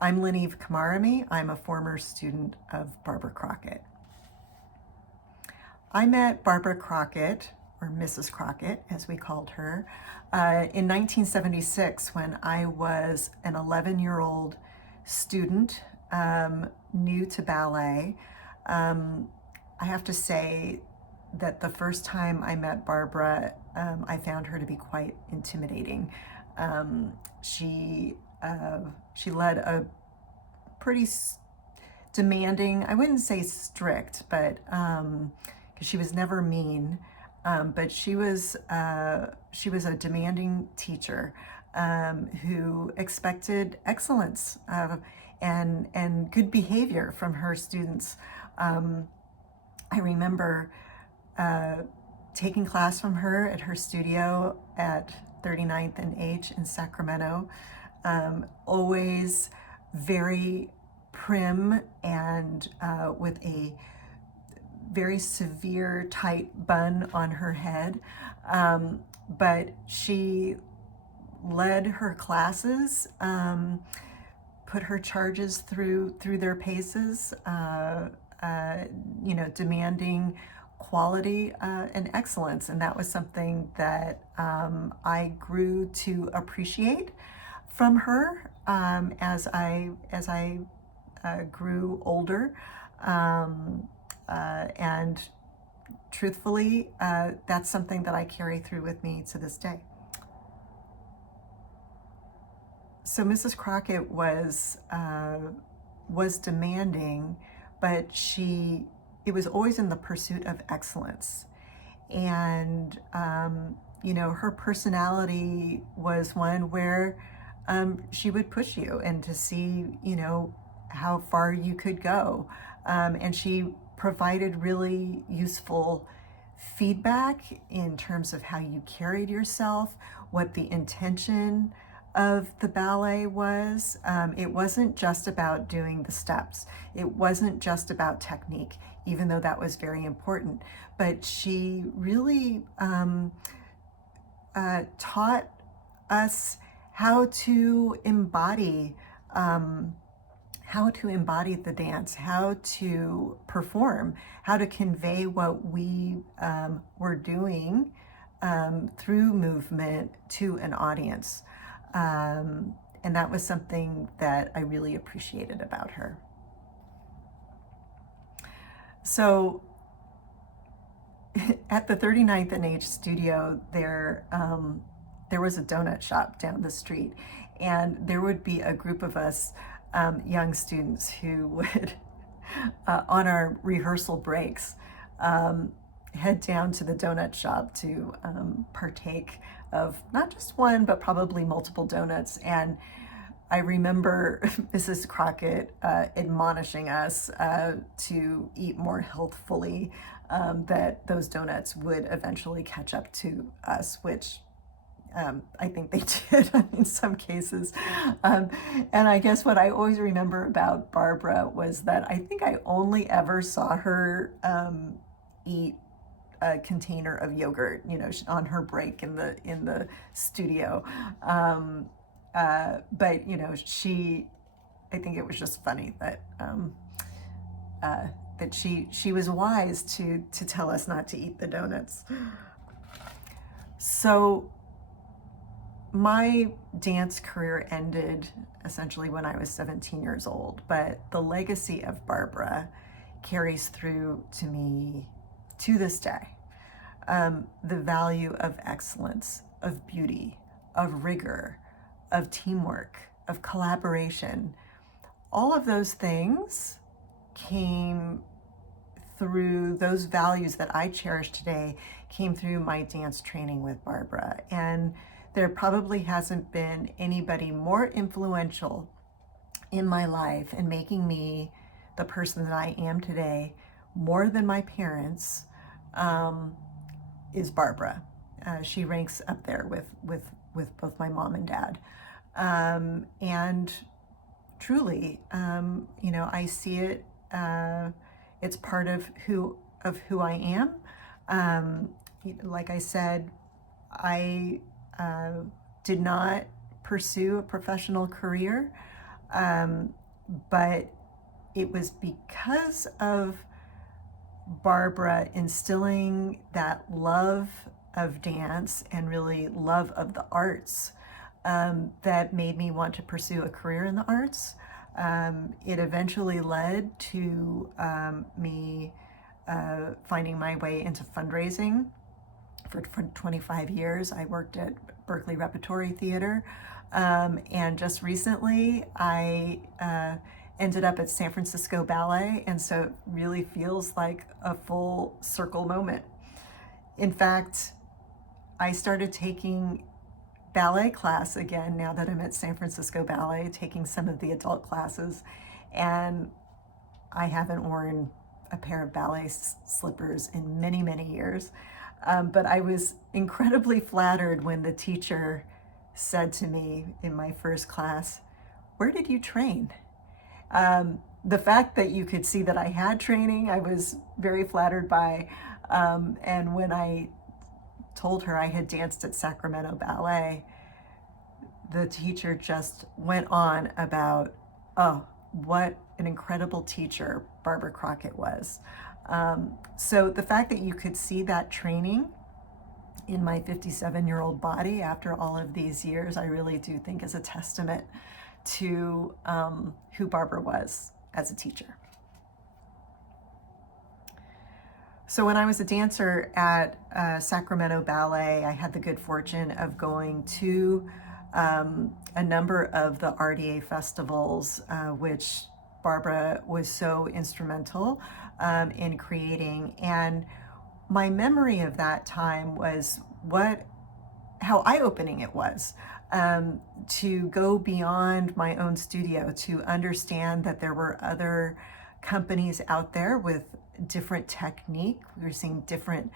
I'm Lynn Komaromi. I'm a former student of Barbara Crockett. I met Barbara Crockett, or Mrs. Crockett as we called her, in 1976 when I was an 11-year-old student, new to ballet. I have to say that the first time I met Barbara, I found her to be quite intimidating. She led a pretty demanding, I wouldn't say strict, but because she was never mean, but she was a demanding teacher who expected excellence and good behavior from her students. I remember taking class from her at her studio at 39th and H in Sacramento. Always very prim and with a very severe tight bun on her head. But she led her classes, put her charges through their paces, demanding quality and excellence. And that was something that I grew to appreciate from her as I grew older. And truthfully, that's something that I carry through with me to this day. So Mrs. Crockett was demanding, but it was always in the pursuit of excellence. And, her personality was one where she would push you and to see, how far you could go. And she provided really useful feedback in terms of how you carried yourself, what the intention of the ballet was. It wasn't just about doing the steps. It wasn't just about technique, even though that was very important. But she really taught us how to embody the dance, how to perform, how to convey what we were doing through movement to an audience. And that was something that I really appreciated about her. So at the 39th and H studio, there was a donut shop down the street, and there would be a group of us young students who would, on our rehearsal breaks, head down to the donut shop to partake of not just one, but probably multiple donuts. And I remember Mrs. Crockett admonishing us to eat more healthfully, that those donuts would eventually catch up to us, which I think they did in some cases. And I guess what I always remember about Barbara was that I think I only ever saw her eat a container of yogurt, on her break in the studio. But I think it was just funny that that she was wise to tell us not to eat the donuts. So my dance career ended essentially when I was 17 years old, but the legacy of Barbara carries through to me to this day. The value of excellence, of beauty, of rigor, of teamwork, of collaboration, all of those things came through, those values that I cherish today came through my dance training with Barbara. And there probably hasn't been anybody more influential in my life and making me the person that I am today, more than my parents, is Barbara. She ranks up there with both my mom and dad. And truly, I see it, it's part of who I am. Like I said, I did not pursue a professional career. But it was because of Barbara instilling that love of dance and really love of the arts that made me want to pursue a career in the arts. It eventually led to me finding my way into fundraising. For 25 years, I worked at Berkeley Repertory Theater. And just recently, I ended up at San Francisco Ballet, and so it really feels like a full circle moment. In fact, I started taking ballet class again now that I'm at San Francisco Ballet, taking some of the adult classes, and I haven't worn a pair of ballet slippers in many, many years. But I was incredibly flattered when the teacher said to me in my first class, "Where did you train?" The fact that you could see that I had training, I was very flattered by. And when I told her I had danced at Sacramento Ballet, the teacher just went on about, oh, what an incredible teacher Barbara Crockett was. So the fact that you could see that training in my 57-year-old body after all of these years, I really do think is a testament to who Barbara was as a teacher. So when I was a dancer at Sacramento Ballet, I had the good fortune of going to a number of the RDA festivals, which Barbara was so instrumental in creating. And my memory of that time was how eye-opening it was to go beyond my own studio, to understand that there were other companies out there with different technique. We were seeing different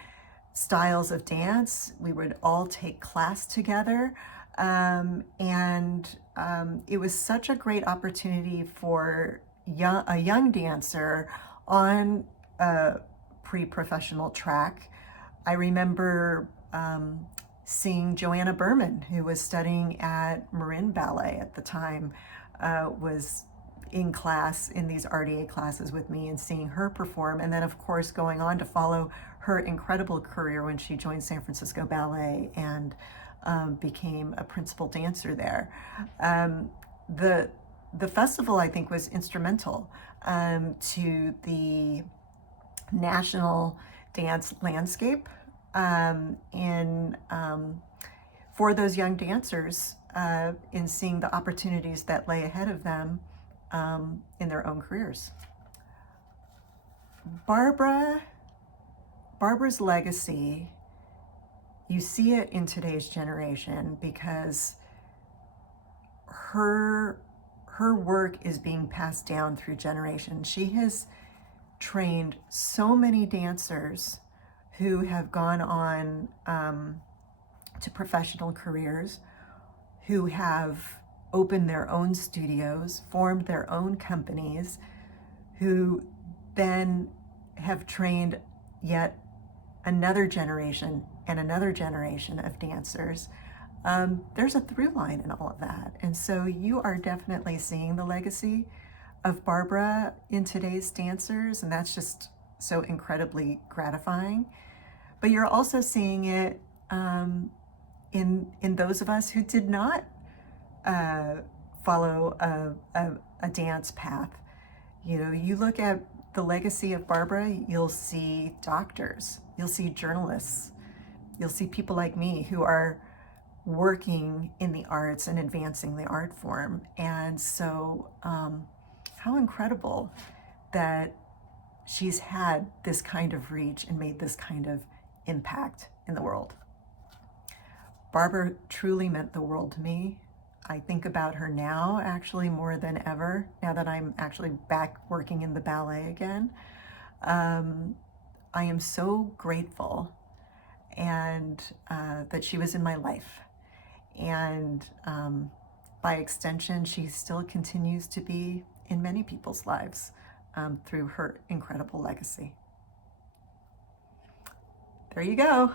styles of dance. We would all take class together. It was such a great opportunity for a young dancer on a pre-professional track. I remember seeing Joanna Berman, who was studying at Marin Ballet at the time, was in class in these RDA classes with me and seeing her perform. And then, of course, going on to follow her incredible career when she joined San Francisco Ballet and became a principal dancer there. The festival, I think, was instrumental to the national dance landscape for those young dancers in seeing the opportunities that lay ahead of them in their own careers. Barbara's legacy, you see it in today's generation because her work is being passed down through generations. She has trained so many dancers who have gone on to professional careers, who have opened their own studios, formed their own companies, who then have trained yet another generation and another generation of dancers. There's a through line in all of that. And so you are definitely seeing the legacy of Barbara in today's dancers, and that's just so incredibly gratifying. But you're also seeing it in those of us who did not follow a dance path. You know, you look at the legacy of Barbara, you'll see doctors, you'll see journalists, you'll see people like me who are working in the arts and advancing the art form. And so how incredible that she's had this kind of reach and made this kind of impact in the world. Barbara truly meant the world to me. I think about her now actually more than ever, now that I'm actually back working in the ballet again. I am so grateful and that she was in my life. And by extension, she still continues to be in many people's lives through her incredible legacy. There you go.